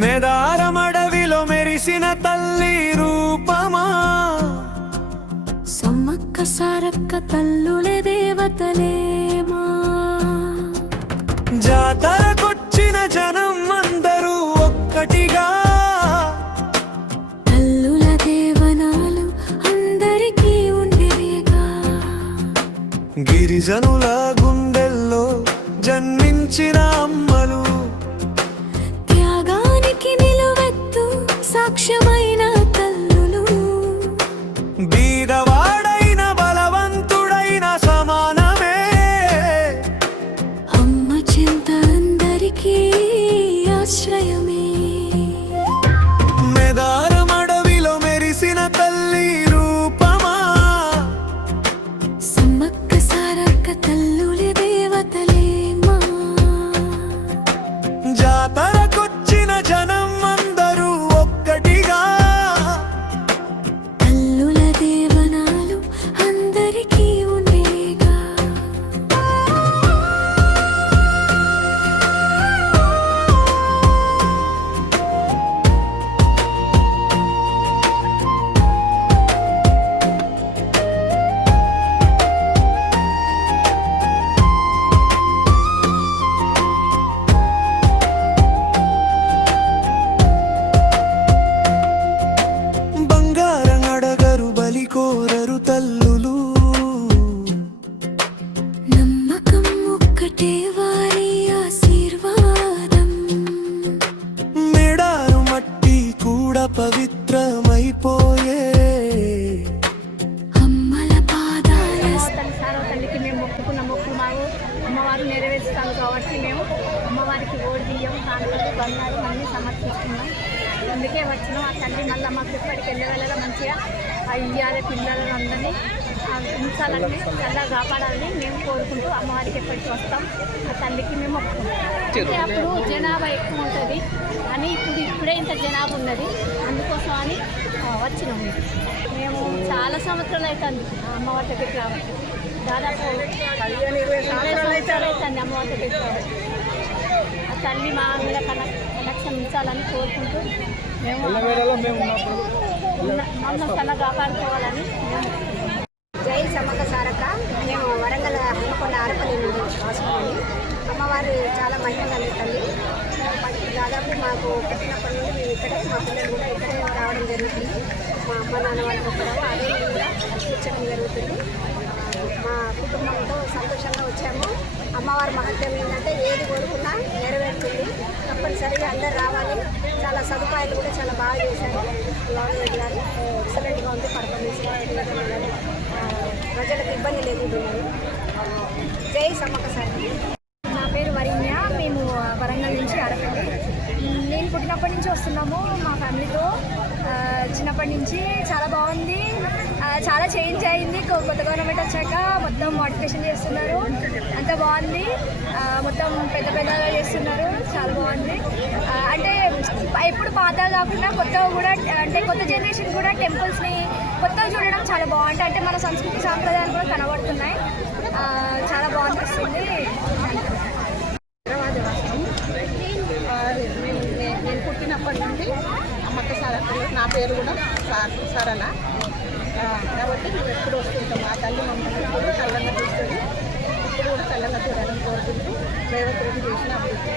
మేదారమడవిలో మెరిసిన తల్లి రూపమా, సమ్మక్క సారక్క తల్లులే దేవతలేమా. జాతరకొచ్చిన జనం అందరూ ఒక్కటిగా, తల్లుల దేవనాలు అందరికీ ఉండేవిగా. గిరిజనుల గుండెల్లో జన్మించిన అమ్మలు, త్యాగానికి నిలువెత్తు సాక్ష్యమైన తల్లులు. బీదవాడైన బలవంతుడైన సమానమే, అమ్మ చింత అందరికీ ఆశ్రయమే. మేదారమడవిలో మెరిసిన తల్లి రూపమా, సమ్మక్క సారక్క తల్లులే దేవతలేమా. జాతరకొచ్చిన జనం అందరూ ఒక్కటిగా, తల్లుల దేవనాలు అందరికీ ఉండేగా. బంగారం అడగరు బలి కోరరు తల్లులు, నమ్మకం ఒక్కటే వారి ఆశీర్వాదం. మేడారు మట్టి కూడా పవిత్రమైపోయే, అమ్మల పాదాల తల్లికి మేము మొక్కుకున్న మొక్కు మాకు అమ్మవారు నెరవేరుస్తాము కాబట్టి మేము అమ్మవారికి ఓడి బియ్యం కానుకలు బంగారు అన్నీ సమర్పిస్తున్నాం. అందుకే వచ్చినాం. ఆ తల్లి మళ్ళీ మాకు ఇప్పటికి వెళ్ళవేళగా మంచిగా ఇయ్యాలి, పిల్లలను అందరినీ ఉంచాలని, చల్లగా కాపాడాలని మేము కోరుకుంటూ అమ్మవారికి ఎప్పటికీ వస్తాం. ఆ తల్లికి మేము మొక్కుకుంటాం. అంటే అప్పుడు జనాభా ఎక్కువ ఉంటుంది అని ఇప్పుడే ఇంత జనాభా ఉన్నది, అందుకోసం అని వచ్చినాం. మేము చాలా సంవత్సరాలు అవుతుంది అమ్మవారి దగ్గరికి రావచ్చు. దాదాపు 20 సంవత్సరాలు అవుతుంది అమ్మవారి దగ్గరికి రావచ్చు. ఆ తల్లి మా మీద కనెక్షన్ ఉంచాలని కోరుకుంటూ మేము మమ్మల్ని కన్నా కాపాడుకోవాలని మేము. జై సమ్మక్క సారక్క. మేము వరంగల్ హనుమకొండ ఆరపల్లి నుండి వాసుకుని అమ్మవారు చాలా మహిమగల తల్లి. దాదాపు మాకు పుట్టినప్పటి నుండి మేము ఇక్కడే, మా పిల్లలు కూడా ఇక్కడే రావడం జరుగుతుంది. మా అమ్మ నాన్న వాళ్ళకి కూడా అదే కూడా తీర్చడం జరుగుతుంది. మా కుటుంబంతో సంతోషంగా వచ్చాము. అమ్మవారి మహత్యం ఏంటంటే ఏది కోరుకున్నా నెరవేరుతుంది. తప్పనిసరిగా అందరు రావాలి. చాలా సదుపాయాలు కూడా చాలా బాగా చేశారు. గవర్నమెంట్ గారు ఎక్సలెంట్గా ఉంది. పర్ఫార్మెన్స్ ప్రజలకు ఇబ్బంది లేకుండా. జై సమ్మక్క సారక్క. నా పేరు వరిణ్య. మేము వరంగల్ నుంచి అరకండి. నేను పుట్టినప్పటి నుంచి వస్తున్నాము మా ఫ్యామిలీతో. చిన్నప్పటి నుంచి చాలా బాగుంది. చాలా చేంజ్ అయింది. కొత్త గవర్నమెంట్ వచ్చాక మొత్తం మోడిఫికేషన్ చేస్తున్నారు. అంత బాగుంది. మొత్తం పెద్ద పెద్దగా చేస్తున్నారు. చాలా బాగుంది. అంటే ఎప్పుడు పాత కాకుండా కొత్తగా కూడా, అంటే కొత్త జనరేషన్ కూడా టెంపుల్స్ని కొత్తగా చూడడం చాలా బాగుంటుంది. అంటే మన సంస్కృతి సాంప్రదాయాలు కూడా కనబడుతున్నాయి. చాలా బాగుంటుంది. నేను పుట్టినప్పటి నుండి అమ్మక్క సారక్క. నా పేరు కూడా సరళ. కాబట్టి మేము ఎప్పుడు వస్తుంటాం. ఆ తల్లి మమ్మల్ని ఎప్పుడు చల్లంగా చూస్తుంది. ఇప్పుడు కూడా చల్లంగా చూడాలని కోరుకుంటూ రేవంత్ రెడ్డి చేసిన అభివృద్ధి